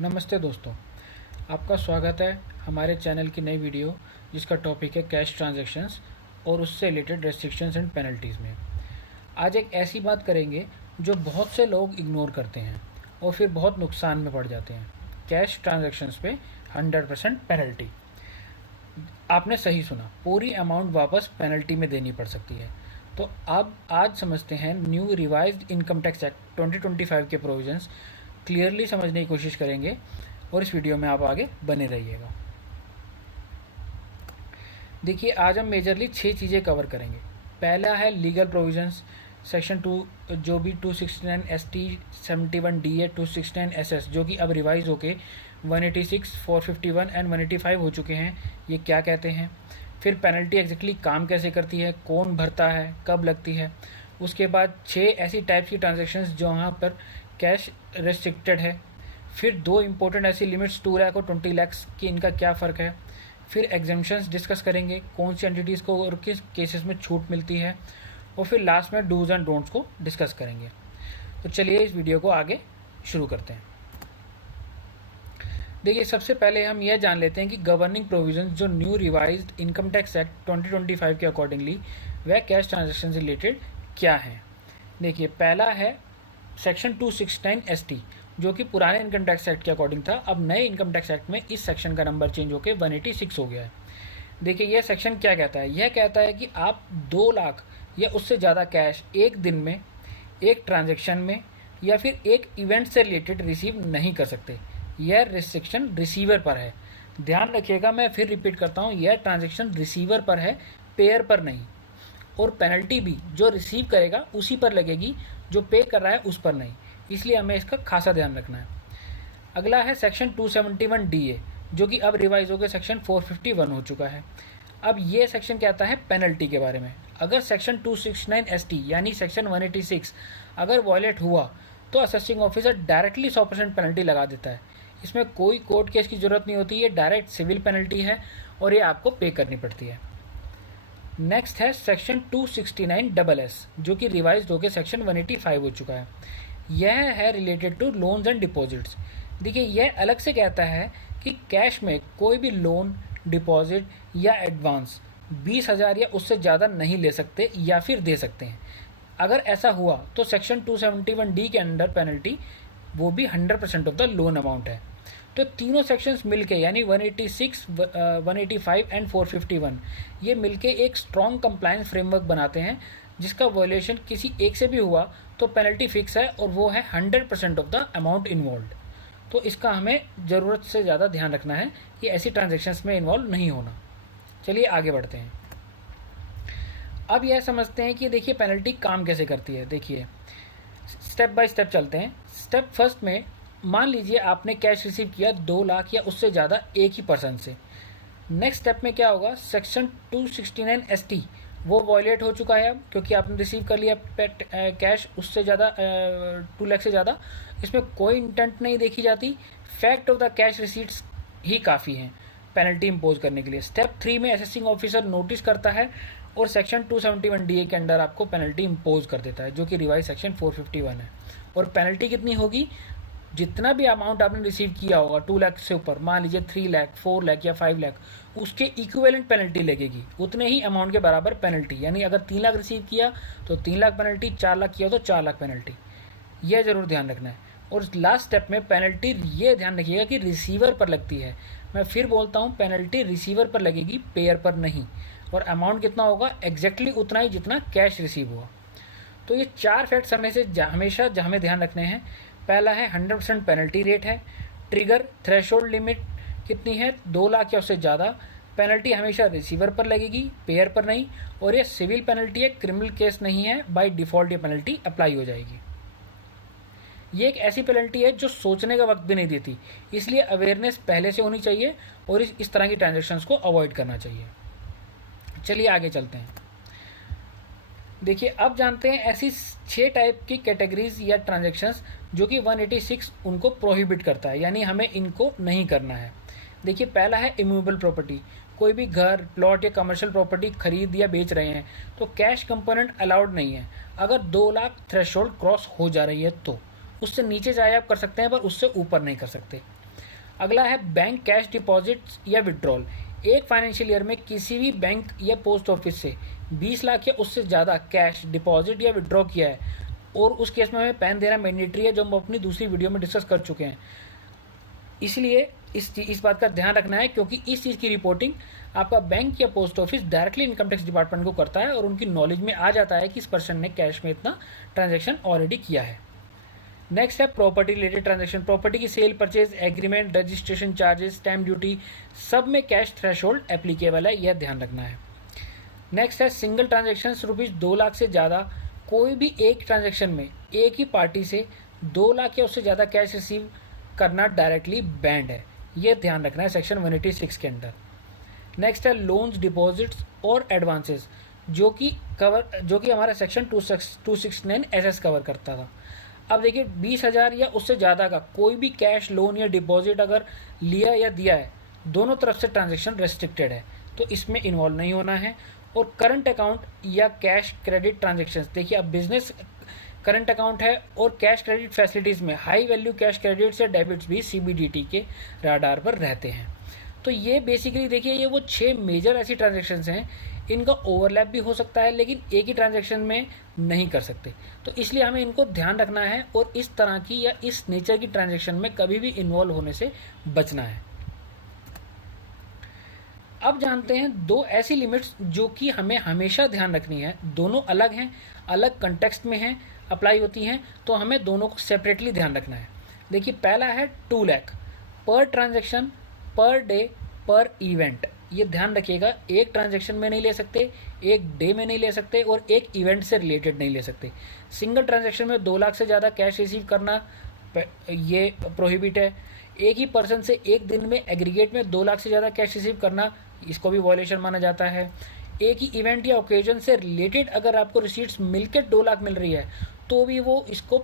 नमस्ते दोस्तों, आपका स्वागत है हमारे चैनल की नई वीडियो जिसका टॉपिक है कैश ट्रांजैक्शंस और उससे रिलेटेड रेस्ट्रिक्शंस एंड पेनल्टीज़ में। आज एक ऐसी बात करेंगे जो बहुत से लोग इग्नोर करते हैं और फिर बहुत नुकसान में पड़ जाते हैं। कैश ट्रांजैक्शंस पे 100% पेनल्टी। आपने सही सुना, पूरी अमाउंट वापस पेनल्टी में देनी पड़ सकती है। तो अब आज समझते हैं new revised income tax act 2025 के प्रोविजंस क्लियरली समझने की कोशिश करेंगे और इस वीडियो में आप आगे बने रहिएगा। देखिए, आज हम मेजरली 6 चीज़ें कवर करेंगे। पहला है लीगल प्रोविजंस, सेक्शन 2 जो भी 269 ST 71 DA 269 SS जो कि अब रिवाइज होके 186 451 एंड 185 हो चुके हैं। ये क्या कहते हैं, फिर पेनल्टी एग्जैक्टली काम कैसे करती है, कौन भरता है, कब लगती है। उसके बाद 6 ऐसी टाइप्स की ट्रांजैक्शंस जो वहाँ पर कैश रेस्ट्रिक्टेड है। फिर 2 इंपॉर्टेंट ऐसी लिमिट्स 2 लाख और 20 लाख की, इनका क्या फ़र्क है। फिर एग्जेम्पशंस डिस्कस करेंगे, कौन सी एंटिटीज़ को और किस केसेस में छूट मिलती है। और फिर लास्ट में डूज एंड डोंट्स को डिस्कस करेंगे। तो चलिए इस वीडियो को आगे शुरू करते हैं। देखिए, सबसे पहले हम यह जान लेते हैं कि गवर्निंग प्रोविजंस जो new revised income tax act 2025 के अकॉर्डिंगली वह कैश ट्रांजैक्शन से रिलेटेड क्या है। देखिए, पहला है सेक्शन 269 ST जो कि पुराने इनकम टैक्स एक्ट के अकॉर्डिंग था। अब नए इनकम टैक्स एक्ट में इस सेक्शन का नंबर चेंज होकर 186 हो गया है। देखिए, यह सेक्शन क्या कहता है, यह कहता है कि आप 2 लाख या उससे ज़्यादा कैश एक दिन में, एक ट्रांजैक्शन में या फिर एक इवेंट से रिलेटेड रिसीव नहीं कर सकते। यह रिस्ट्रिक्शन रिसीवर पर है। ध्यान रखिएगा, मैं फिर रिपीट करता हूँ, यह ट्रांजैक्शन रिसीवर पर है, पेयर पर नहीं। और पेनल्टी भी जो रिसीव करेगा उसी पर लगेगी, जो पे कर रहा है उस पर नहीं। इसलिए हमें इसका खासा ध्यान रखना है। अगला है सेक्शन 271 DA जो कि अब रिवाइज होकर सेक्शन 451 हो चुका है। अब ये सेक्शन कहता है पेनल्टी के बारे में। अगर सेक्शन 269 ST यानी सेक्शन 186 अगर वॉयलेट हुआ तो असेसिंग ऑफिसर डायरेक्टली 100% पेनल्टी लगा देता है। इसमें कोई कोर्ट केस की ज़रूरत नहीं होती, ये डायरेक्ट सिविल पेनल्टी है और ये आपको पे करनी पड़ती है। नेक्स्ट है सेक्शन 269 SS जो कि रिवाइज होकर सेक्शन 185 हो चुका है। यह है related to loans and deposits. देखिए, यह अलग से कहता है कि कैश में कोई भी लोन, डिपॉजिट या एडवांस 20,000 या उससे ज़्यादा नहीं ले सकते या फिर दे सकते हैं। अगर ऐसा हुआ तो सेक्शन 271 D के अंडर पेनल्टी वो भी 100% ऑफ द लोन अमाउंट है। तो तीनों सेक्शंस मिलके यानी 186, 185 एंड 451 ये मिलके एक स्ट्रॉन्ग कंप्लायंस फ्रेमवर्क बनाते हैं जिसका वॉयलेशन किसी एक से भी हुआ तो पेनल्टी फिक्स है और वो है 100% ऑफ द अमाउंट इन्वॉल्व। तो इसका हमें ज़रूरत से ज़्यादा ध्यान रखना है कि ऐसी ट्रांजैक्शंस में इन्वॉल्व नहीं होना। चलिए आगे बढ़ते हैं। अब यह समझते हैं कि देखिए पेनल्टी काम कैसे करती है। देखिए, स्टेप बाय स्टेप चलते हैं। स्टेप फर्स्ट में मान लीजिए आपने कैश रिसीव किया 2 लाख या उससे ज़्यादा एक ही पर्सन से। नेक्स्ट स्टेप में क्या होगा, सेक्शन 269 ST वो वॉयलेट हो चुका है अब, क्योंकि आपने रिसीव कर लिया कैश उससे ज़्यादा 2 लाख से ज़्यादा। इसमें कोई इंटेंट नहीं देखी जाती, fact of the cash receipts ही काफ़ी हैं पेनल्टी इम्पोज करने के लिए। स्टेप 3 में असेसिंग ऑफिसर नोटिस करता है और सेक्शन 271 DA के अंडर आपको पेनल्टी इम्पोज कर देता है जो कि रिवाइज सेक्शन 451 है। और पेनल्टी कितनी होगी, जितना भी अमाउंट आपने रिसीव किया होगा 2 लाख से ऊपर, मान लीजिए 3 लाख, 4 लाख या 5 लाख, उसके इक्विवेलेंट पेनल्टी लगेगी। उतने ही अमाउंट के बराबर पेनल्टी, यानी अगर 3 लाख रिसीव किया तो 3 लाख पेनल्टी, 4 लाख किया तो 4 लाख पेनल्टी। यह ज़रूर ध्यान रखना है। और लास्ट स्टेप में पेनल्टी ये ध्यान रखिएगा कि रिसीवर पर लगती है। मैं फिर बोलता हूँ, पेनल्टी रिसीवर पर लगेगी, पेयर पर नहीं। और अमाउंट कितना होगा, एग्जैक्टली उतना ही जितना कैश रिसीव हुआ। तो ये 4 फैक्ट्स हमेशा हमें ध्यान रखने हैं। पहला है 100% पेनल्टी रेट है। ट्रिगर थ्रेशोल्ड लिमिट कितनी है, 2 लाख या उससे ज़्यादा। पेनल्टी हमेशा रिसीवर पर लगेगी, पेयर पर नहीं। और ये सिविल पेनल्टी है, क्रिमिनल केस नहीं है, बाय डिफ़ॉल्ट ये पेनल्टी अप्लाई हो जाएगी। ये एक ऐसी पेनल्टी है जो सोचने का वक्त भी नहीं देती, इसलिए अवेयरनेस पहले से होनी चाहिए और इस तरह की ट्रांजैक्शंस को अवॉइड करना चाहिए। चलिए आगे चलते हैं। देखिए, अब जानते हैं ऐसी 6 टाइप की कैटेगरीज या ट्रांजैक्शंस जो कि 186 उनको प्रोहिबिट करता है, यानी हमें इनको नहीं करना है। देखिए, पहला है इमूवेबल प्रॉपर्टी। कोई भी घर, प्लॉट या कमर्शियल प्रॉपर्टी खरीद या बेच रहे हैं तो कैश कंपोनेंट अलाउड नहीं है। अगर 2 लाख थ्रेशोल्ड क्रॉस हो जा रही है तो उससे नीचे चाहे आप कर सकते हैं पर उससे ऊपर नहीं कर सकते। अगला है बैंक कैश डिपॉजिट्स या विड्रॉल। एक फाइनेंशियल ईयर में किसी भी बैंक या पोस्ट ऑफिस से 20 लाख या उससे ज़्यादा कैश डिपॉजिट या विड्रॉ किया है, और उस केस में हमें पैन देना मैंडेटरी है, जो हम अपनी दूसरी वीडियो में डिस्कस कर चुके हैं। इसलिए इस बात का ध्यान रखना है, क्योंकि इस चीज़ की रिपोर्टिंग आपका बैंक या post office directly income tax department को करता है, और उनकी नॉलेज में आ जाता है कि इस पर्सन ने कैश में इतना ट्रांजैक्शन ऑलरेडी किया है। नेक्स्ट है प्रॉपर्टी रिलेटेड ट्रांजैक्शन। प्रॉपर्टी की sale, purchase, agreement, registration charges, stamp duty, सब में कैश थ्रेशोल्ड एप्लीकेबल है, यह ध्यान रखना है। नेक्स्ट है सिंगल ट्रांजैक्शन ₹2 लाख से ज़्यादा। कोई भी एक ट्रांजैक्शन में एक ही पार्टी से 2 लाख या उससे ज़्यादा कैश रिसीव करना डायरेक्टली बैंड है, ये ध्यान रखना है सेक्शन 186 के अंदर। नेक्स्ट है लोन्स, डिपॉजिट्स और एडवांसेस, जो कि हमारा सेक्शन 269 SS कवर करता था। अब देखिए 20,000 या उससे ज़्यादा का कोई भी कैश, लोन या डिपॉजिट अगर लिया या दिया है, दोनों तरफ से ट्रांजैक्शन रेस्ट्रिक्टेड है, तो इसमें इन्वॉल्व नहीं होना है। और करंट अकाउंट या कैश क्रेडिट ट्रांजैक्शंस, देखिए अब बिजनेस करंट अकाउंट है और कैश क्रेडिट फैसिलिटीज़ में हाई वैल्यू कैश क्रेडिट्स या डेबिट्स भी CBDT के राडार पर रहते हैं। तो ये बेसिकली देखिए ये वो 6 मेजर ऐसी ट्रांजैक्शंस हैं, इनका ओवरलैप भी हो सकता है लेकिन एक ही ट्रांजैक्शन में नहीं कर सकते, तो इसलिए हमें इनको ध्यान रखना है और इस तरह की या इस नेचर की ट्रांजैक्शन में कभी भी इन्वॉल्व होने से बचना है। अब जानते हैं 2 ऐसी लिमिट्स जो कि हमें हमेशा ध्यान रखनी है। दोनों अलग हैं, अलग कंटेक्स्ट में हैं, अप्लाई होती हैं, तो हमें दोनों को सेपरेटली ध्यान रखना है। देखिए पहला है 2 लाख पर ट्रांजैक्शन, पर डे, पर इवेंट। ये ध्यान रखिएगा, एक ट्रांजैक्शन में नहीं ले सकते, एक डे में नहीं ले सकते और एक इवेंट से रिलेटेड नहीं ले सकते। सिंगल ट्रांजैक्शन में 2 लाख से ज़्यादा कैश रिसीव करना ये प्रोहिबिट है। एक ही पर्सन से एक दिन में एग्रीगेट में 2 लाख से ज़्यादा कैश रिसीव करना, इसको भी वॉयलेशन माना जाता है। एक ही इवेंट या ओकेजन से रिलेटेड अगर आपको रिसीट्स मिलकर 2 लाख मिल रही है तो भी वो इसको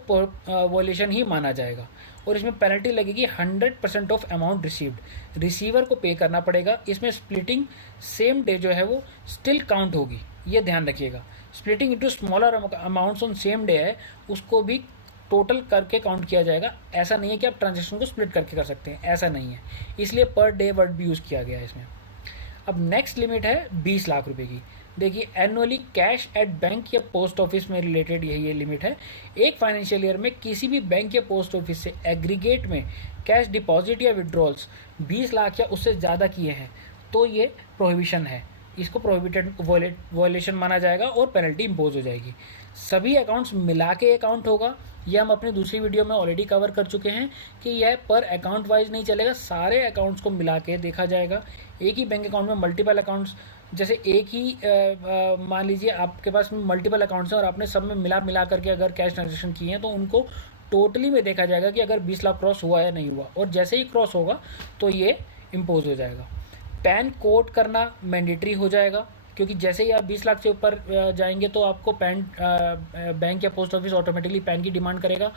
वॉयलेशन ही माना जाएगा, और इसमें पेनल्टी लगेगी 100% ऑफ अमाउंट रिसीव्ड। रिसीवर को पे करना पड़ेगा। इसमें स्प्लिटिंग सेम डे जो है वो स्टिल काउंट होगी, ये ध्यान रखिएगा। Splitting into smaller amounts on same day है, उसको भी टोटल करके काउंट किया जाएगा। ऐसा नहीं है कि आप ट्रांजेक्शन को स्प्लिट करके कर सकते हैं, ऐसा नहीं है, इसलिए पर डे वर्ड भी यूज़ किया गया है इसमें। अब नेक्स्ट लिमिट है 20 लाख रुपए की। देखिए एनुअली कैश एट बैंक या पोस्ट ऑफिस में रिलेटेड यही ये लिमिट है। एक फाइनेंशियल ईयर में किसी भी बैंक या पोस्ट ऑफिस से एग्रीगेट में कैश डिपॉजिट या विड्रॉल्स 20 लाख या उससे ज़्यादा किए हैं तो ये प्रोहिबिशन है, इसको प्रोहिबिटेड वॉयलेशन माना जाएगा और पेनल्टी इम्पोज हो जाएगी। सभी अकाउंट्स मिला के अकाउंट होगा, यह हम अपनी दूसरी वीडियो में ऑलरेडी कवर कर चुके हैं कि यह पर अकाउंट वाइज नहीं चलेगा, सारे अकाउंट्स को मिला के देखा जाएगा। एक ही बैंक अकाउंट में मल्टीपल अकाउंट्स, जैसे एक ही मान लीजिए आपके पास मल्टीपल अकाउंट्स हैं और आपने सब में मिला करके अगर कैश ट्रांजेक्शन किए हैं तो उनको टोटली में देखा जाएगा कि अगर 20 लाख क्रॉस हुआ या नहीं हुआ, और जैसे ही क्रॉस होगा तो ये इम्पोज हो जाएगा। पैन कोड करना मैंडेटरी हो जाएगा, क्योंकि जैसे ही आप 20 लाख से ऊपर जाएंगे तो आपको पैन बैंक या पोस्ट ऑफिस ऑटोमेटिकली पैन की डिमांड करेगा,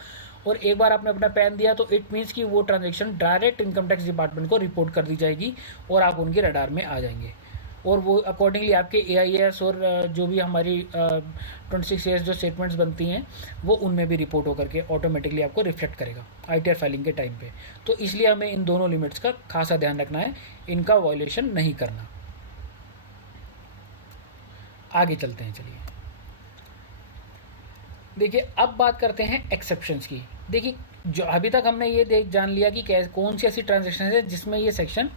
और एक बार आपने अपना पैन दिया तो इट मीन्स कि वो transaction direct income tax department को रिपोर्ट कर दी जाएगी और आप उनके रडार में आ जाएंगे, और वो अकॉर्डिंगली आपके AIS और जो भी हमारी 26 ईयर्स जो स्टेटमेंट्स बनती हैं वो उनमें भी रिपोर्ट होकर के ऑटोमेटिकली आपको रिफ्लेक्ट करेगा ITR फाइलिंग के टाइम पे। तो इसलिए हमें इन दोनों लिमिट्स का खासा ध्यान रखना है, इनका वॉयलेशन नहीं करना। आगे चलते हैं, चलिए देखिए अब बात करते हैं एक्सेप्शंस की। देखिए जो अभी तक हमने ये जान लिया कि कौन सी ऐसी ट्रांजैक्शन है जिसमें ये सेक्शन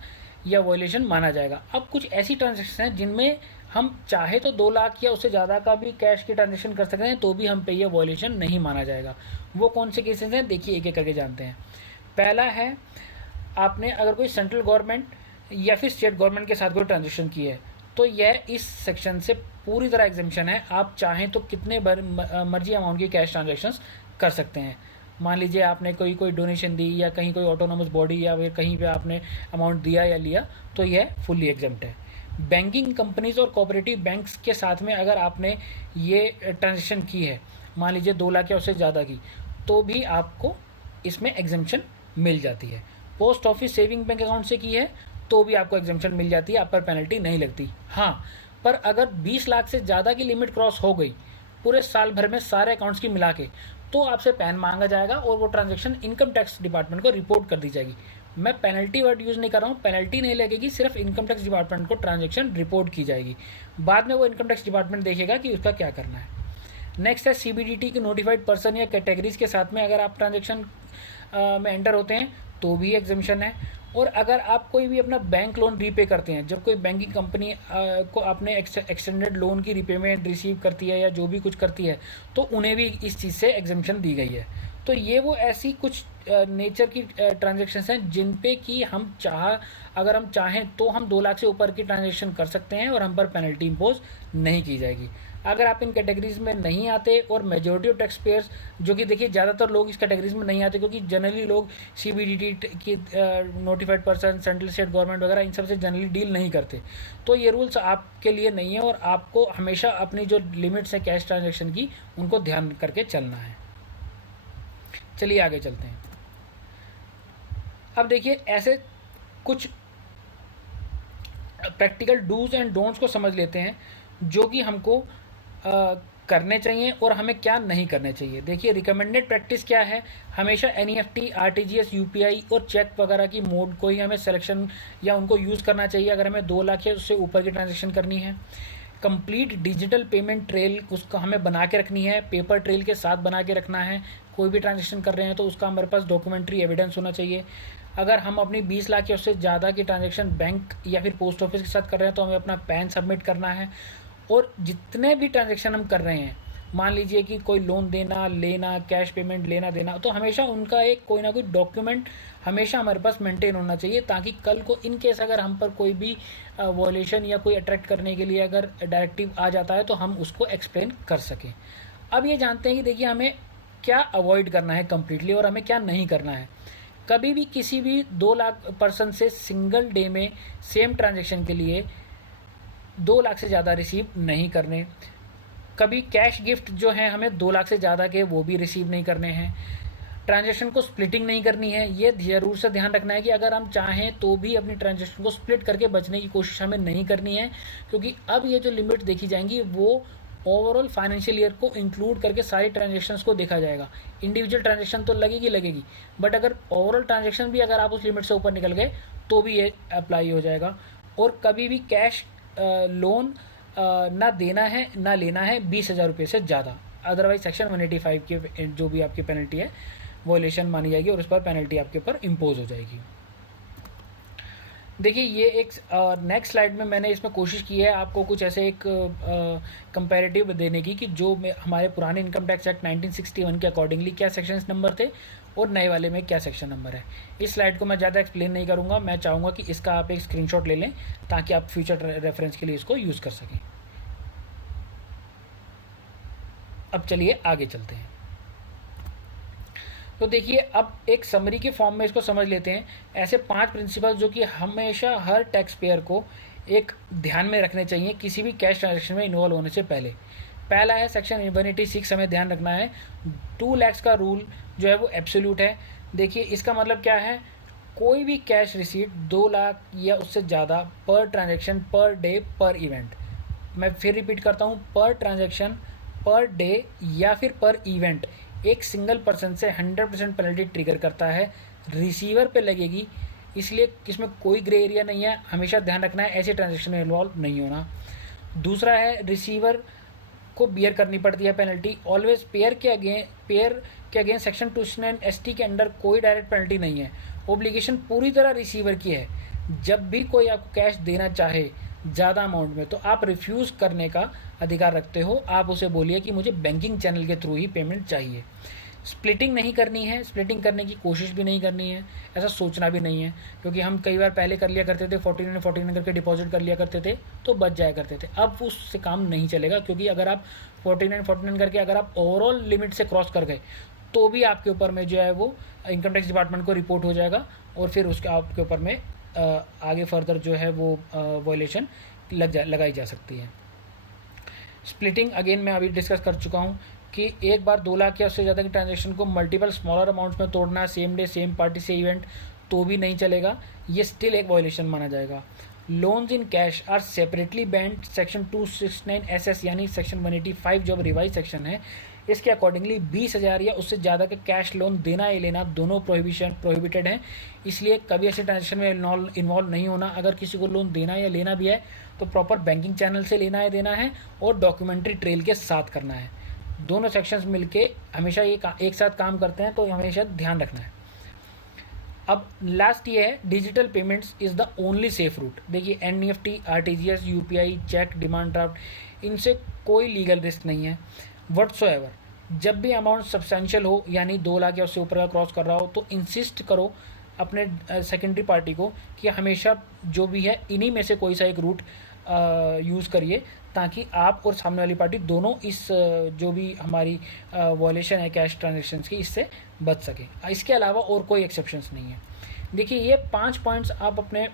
या वॉयलेशन माना जाएगा। अब कुछ ऐसी ट्रांजैक्शन हैं जिनमें हम चाहे तो 2 लाख या उससे ज़्यादा का भी कैश की ट्रांजैक्शन कर सकते हैं तो भी हम पे ये वॉयलेशन नहीं माना जाएगा। वो कौन से केसेस हैं, देखिए एक एक करके जानते हैं। पहला है, आपने अगर कोई सेंट्रल गवर्नमेंट या फिर स्टेट गवर्नमेंट के साथ कोई ट्रांजैक्शन की है तो यह इस सेक्शन से पूरी तरह एग्जेम्पशन है। आप चाहें तो कितने मर्जी अमाउंट की कैश ट्रांजैक्शंस कर सकते हैं। मान लीजिए आपने कोई डोनेशन दी या कहीं कोई ऑटोनोमस बॉडी या फिर कहीं पे आपने अमाउंट दिया या लिया तो यह फुल्ली एग्जेम्प्ट है। बैंकिंग कंपनीज और कोऑपरेटिव बैंक्स के साथ में अगर आपने ये ट्रांजैक्शन की है, मान लीजिए 2 लाख या उससे ज़्यादा की, तो भी आपको इसमें एग्जेम्पशन मिल जाती है। Post office saving bank account से की है तो भी आपको एग्जेम्पशन मिल जाती है, आप पर पेनल्टी नहीं लगती। हाँ, पर अगर 20 लाख से ज़्यादा की लिमिट क्रॉस हो गई पूरे साल भर में सारे अकाउंट्स की मिला के, तो आपसे पैन मांगा जाएगा और वो ट्रांजैक्शन इनकम टैक्स डिपार्टमेंट को रिपोर्ट कर दी जाएगी। मैं पेनल्टी वर्ड यूज़ नहीं कर रहा हूँ, पेनल्टी नहीं लगेगी, सिर्फ इनकम टैक्स डिपार्टमेंट को ट्रांजैक्शन रिपोर्ट की जाएगी। बाद में वो इनकम टैक्स डिपार्टमेंट देखेगा कि उसका क्या करना है। नेक्स्ट है सीबीडीटी के नोटिफाइड पर्सन या कैटेगरीज के साथ में अगर आप ट्रांजैक्शन में एंटर होते हैं तो भी एग्जम्पशन है। और अगर आप कोई भी अपना बैंक लोन रीपे करते हैं, जब कोई बैंकिंग कंपनी को आपने एक्सटेंडेड लोन की रिपेमेंट रिसीव करती है या जो भी कुछ करती है, तो उन्हें भी इस चीज़ से एग्जम्पशन दी गई है। तो ये वो ऐसी कुछ नेचर की ट्रांजैक्शंस हैं जिन पे कि अगर हम चाहें तो हम 2 लाख से ऊपर की ट्रांजैक्शन कर सकते हैं और हम पर पेनल्टी इम्पोज नहीं की जाएगी। अगर आप इन कैटेगरीज में नहीं आते, और मेजॉरिटी ऑफ टैक्स पेयर्स, जो कि देखिए ज़्यादातर लोग इस कैटेगरीज में नहीं आते क्योंकि जनरली लोग सीबीडीटी की notified person, central state government वगैरह इन सब से जनरली डील नहीं करते, तो ये रूल्स आपके लिए नहीं है और आपको हमेशा अपनी जो लिमिट्स है कैश ट्रांजेक्शन की उनको ध्यान करके चलना है। चलिए आगे चलते हैं। अब देखिए ऐसे कुछ प्रैक्टिकल डूज एंड डोंट्स को समझ लेते हैं जो कि हमको करने चाहिए और हमें क्या नहीं करने चाहिए। देखिए रिकमेंडेड प्रैक्टिस क्या है, हमेशा एनईएफटी, आरटीजीएस, यूपीआई और चेक वगैरह की मोड को ही हमें सिलेक्शन या उनको यूज़ करना चाहिए अगर हमें 2 लाख या उससे ऊपर की ट्रांजैक्शन करनी है। कंप्लीट डिजिटल पेमेंट ट्रेल उसको हमें बना के रखनी है, पेपर ट्रेल के साथ बना के रखना है। कोई भी ट्रांजैक्शन कर रहे हैं तो उसका हमारे पास डॉक्यूमेंट्री एविडेंस होना चाहिए। अगर हम अपनी 20 लाख या उससे ज़्यादा की ट्रांजैक्शन बैंक या फिर पोस्ट ऑफिस के साथ कर रहे हैं तो हमें अपना पैन सबमिट करना है। और जितने भी ट्रांजैक्शन हम कर रहे हैं, मान लीजिए कि कोई लोन देना लेना, कैश पेमेंट लेना देना, तो हमेशा उनका एक कोई ना कोई डॉक्यूमेंट हमेशा हमारे पास मेंटेन होना चाहिए, ताकि कल को इन केस अगर हम पर कोई भी वॉयलेशन या कोई अट्रैक्ट करने के लिए अगर डायरेक्टिव आ जाता है तो हम उसको एक्सप्लेन कर सकें। अब ये जानते हैं कि देखिए हमें क्या अवॉइड करना है कम्प्लीटली और हमें क्या नहीं करना है। कभी भी किसी भी 2 लाख पर्सन से सिंगल डे में सेम ट्रांजैक्शन के लिए 2 लाख से ज़्यादा रिसीव नहीं करने। कभी कैश गिफ्ट जो है हमें 2 लाख से ज़्यादा के वो भी रिसीव नहीं करने हैं। ट्रांजैक्शन को स्प्लिटिंग नहीं करनी है। ये ज़रूर से ध्यान रखना है कि अगर हम चाहें तो भी अपनी ट्रांजैक्शन को स्प्लिट करके बचने की कोशिश हमें नहीं करनी है, क्योंकि अब ये जो लिमिट देखी जाएंगी वो ओवरऑल फाइनेंशियल ईयर को इंक्लूड करके सारी ट्रांजैक्शंस को देखा जाएगा। इंडिविजुअल ट्रांजैक्शन तो लगेगी, बट अगर ओवरऑल ट्रांजैक्शन भी अगर आप उस लिमिट से ऊपर निकल गए तो भी ये अप्लाई हो जाएगा। और कभी भी कैश लोन ना देना है ना लेना है 20,000 रुपये से ज़्यादा, अदरवाइज सेक्शन 185 की जो भी आपकी पेनल्टी है वॉयलेशन मानी जाएगी और उस पर पेनल्टी आपके ऊपर इम्पोज हो जाएगी। देखिए ये एक नेक्स्ट स्लाइड में मैंने इसमें कोशिश की है आपको कुछ ऐसे एक कंपैरेटिव देने की कि जो हमारे पुराने इनकम टैक्स एक्ट 1961 के अकॉर्डिंगली क्या सेक्शंस नंबर थे और नए वाले में क्या सेक्शन नंबर है। इस स्लाइड को मैं ज़्यादा एक्सप्लेन नहीं करूँगा, मैं चाहूँगा कि इसका आप एक स्क्रीनशॉट ले लें ताकि आप फ्यूचर रेफरेंस के लिए इसको यूज़ कर सकें। अब चलिए आगे चलते हैं। तो देखिए अब एक समरी के फॉर्म में इसको समझ लेते हैं। ऐसे 5 प्रिंसिपल जो कि हमेशा हर टैक्स पेयर को एक ध्यान में रखने चाहिए किसी भी कैश ट्रांजैक्शन में इन्वॉल्व होने से पहले। पहला है सेक्शन 186, हमें ध्यान रखना है 2 लाख का रूल जो है वो एब्सोल्यूट है। देखिए इसका मतलब क्या है, कोई भी कैश रिसीट 2 लाख या उससे ज़्यादा पर ट्रांजैक्शन, पर डे, पर इवेंट, मैं फिर रिपीट करता हूँ, पर ट्रांजैक्शन, पर डे या फिर पर इवेंट एक सिंगल पर्सन से 100% पेनल्टी ट्रिगर करता है, रिसीवर पे लगेगी। इसलिए इसमें कोई ग्रे एरिया नहीं है, हमेशा ध्यान रखना है ऐसे ट्रांजैक्शन में इन्वॉल्व नहीं होना। दूसरा है रिसीवर को बियर करनी पड़ती है पेनल्टी ऑलवेज। पेयर के अगेंस्ट सेक्शन 269 ST के अंडर कोई डायरेक्ट पेनल्टी नहीं है, ओब्लिगेशन पूरी तरह रिसीवर की है। जब भी कोई आपको कैश देना चाहे ज़्यादा अमाउंट में तो आप रिफ्यूज़ करने का अधिकार रखते हो, आप उसे बोलिए कि मुझे बैंकिंग चैनल के थ्रू ही पेमेंट चाहिए। स्प्लिटिंग नहीं करनी है, स्प्लिटिंग करने की कोशिश भी नहीं करनी है, ऐसा सोचना भी नहीं है, क्योंकि हम कई बार पहले कर लिया करते थे, 49 करके डिपॉजिट कर लिया करते थे तो बच जाया करते थे। अब उससे काम नहीं चलेगा, क्योंकि अगर आप 49 करके अगर आप ओवरऑल लिमिट से क्रॉस कर गए तो भी आपके ऊपर में जो है वो इनकम टैक्स डिपार्टमेंट को रिपोर्ट हो जाएगा और फिर उसके आपके ऊपर में आगे फर्दर जो है वो वॉयलेशन लगाई जा सकती है। स्प्लिटिंग अगेन मैं अभी डिस्कस कर चुका हूँ कि एक बार 2 लाख या उससे ज़्यादा की ट्रांजैक्शन को मल्टीपल स्मॉलर अमाउंट्स में तोड़ना, सेम डे सेम पार्टी से इवेंट, तो भी नहीं चलेगा, ये स्टिल एक वॉयलेशन माना जाएगा। Loans in cash are separately banned section 269 SS यानी सेक्शन 185 जो रिवाइज सेक्शन है, इसके अकॉर्डिंगली 20,000 या उससे ज़्यादा का कैश लोन देना या लेना दोनों प्रोहिबिटेड हैं। इसलिए कभी ऐसे ट्रांजेक्शन में इन्वॉल्व नहीं होना। अगर किसी को लोन देना या लेना भी है तो प्रॉपर बैंकिंग चैनल से लेना है देना है और डॉक्यूमेंट्री ट्रेल के साथ करना है। दोनों सेक्शंस मिलके हमेशा एक साथ काम करते हैं, तो हमेशा ध्यान रखना है। अब लास्ट ये है, digital payments is the only safe route. देखिए NEFT, RTGS, UPI, cheque, demand draft, इनसे कोई लीगल रिस्क नहीं है व्हाटसोएवर। जब भी अमाउंट सब्सटेंशियल हो यानी 2 लाख या उससे ऊपर का क्रॉस कर रहा हो तो इंसिस्ट करो अपने सेकेंडरी पार्टी को कि हमेशा जो भी है इन्हीं में से कोई सा एक रूट यूज़ करिए, ताकि आप और सामने वाली पार्टी दोनों इस जो भी हमारी वॉयलेशन है कैश ट्रांजेक्शन्स की, इससे बच सके। इसके अलावा और कोई एक्सेप्शंस नहीं है। देखिए ये 5 पॉइंट्स आप अपने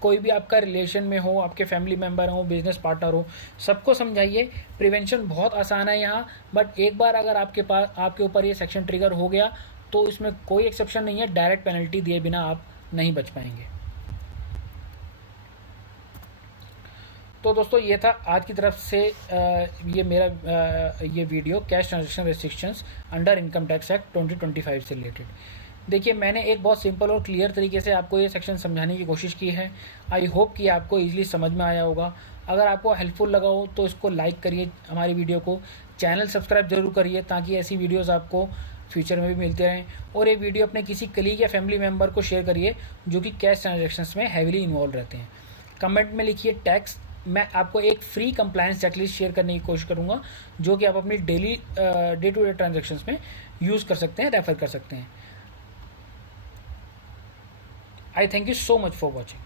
कोई भी आपका रिलेशन में हो, आपके फैमिली मेम्बर हो, बिजनेस पार्टनर हो, सबको समझाइए। प्रिवेंशन बहुत आसान है यहाँ, बट एक बार अगर आपके ऊपर ये सेक्शन ट्रिगर हो गया तो इसमें कोई एक्सेप्शन नहीं है, डायरेक्ट पेनल्टी दिए बिना आप नहीं बच पाएंगे। तो दोस्तों ये था आज की तरफ से ये मेरा ये video cash transaction restrictions under income tax act 2025 से रिलेटेड। देखिए मैंने एक बहुत सिंपल और क्लियर तरीके से आपको ये सेक्शन समझाने की कोशिश की है। आई होप कि आपको ईजिली समझ में आया होगा। अगर आपको हेल्पफुल लगा हो तो इसको लाइक करिए, हमारी वीडियो को चैनल सब्सक्राइब जरूर करिए, ताकि ऐसी वीडियोज़ आपको फ्यूचर में भी मिलते रहें। और ये वीडियो अपने किसी कलीग या फैमिली मेम्बर को शेयर करिए जो कि कैश ट्रांजेक्शन्स में हैविली इन्वॉल्व रहते हैं। कमेंट में लिखिए टैक्स। मैं आपको एक फ्री कंप्लायंस चेकलिस्ट शेयर करने की कोशिश करूंगा, जो कि आप अपनी डे टू डे ट्रांजेक्शन्स में यूज़ कर सकते हैं, रेफर कर सकते हैं। आई thank you so much for watching.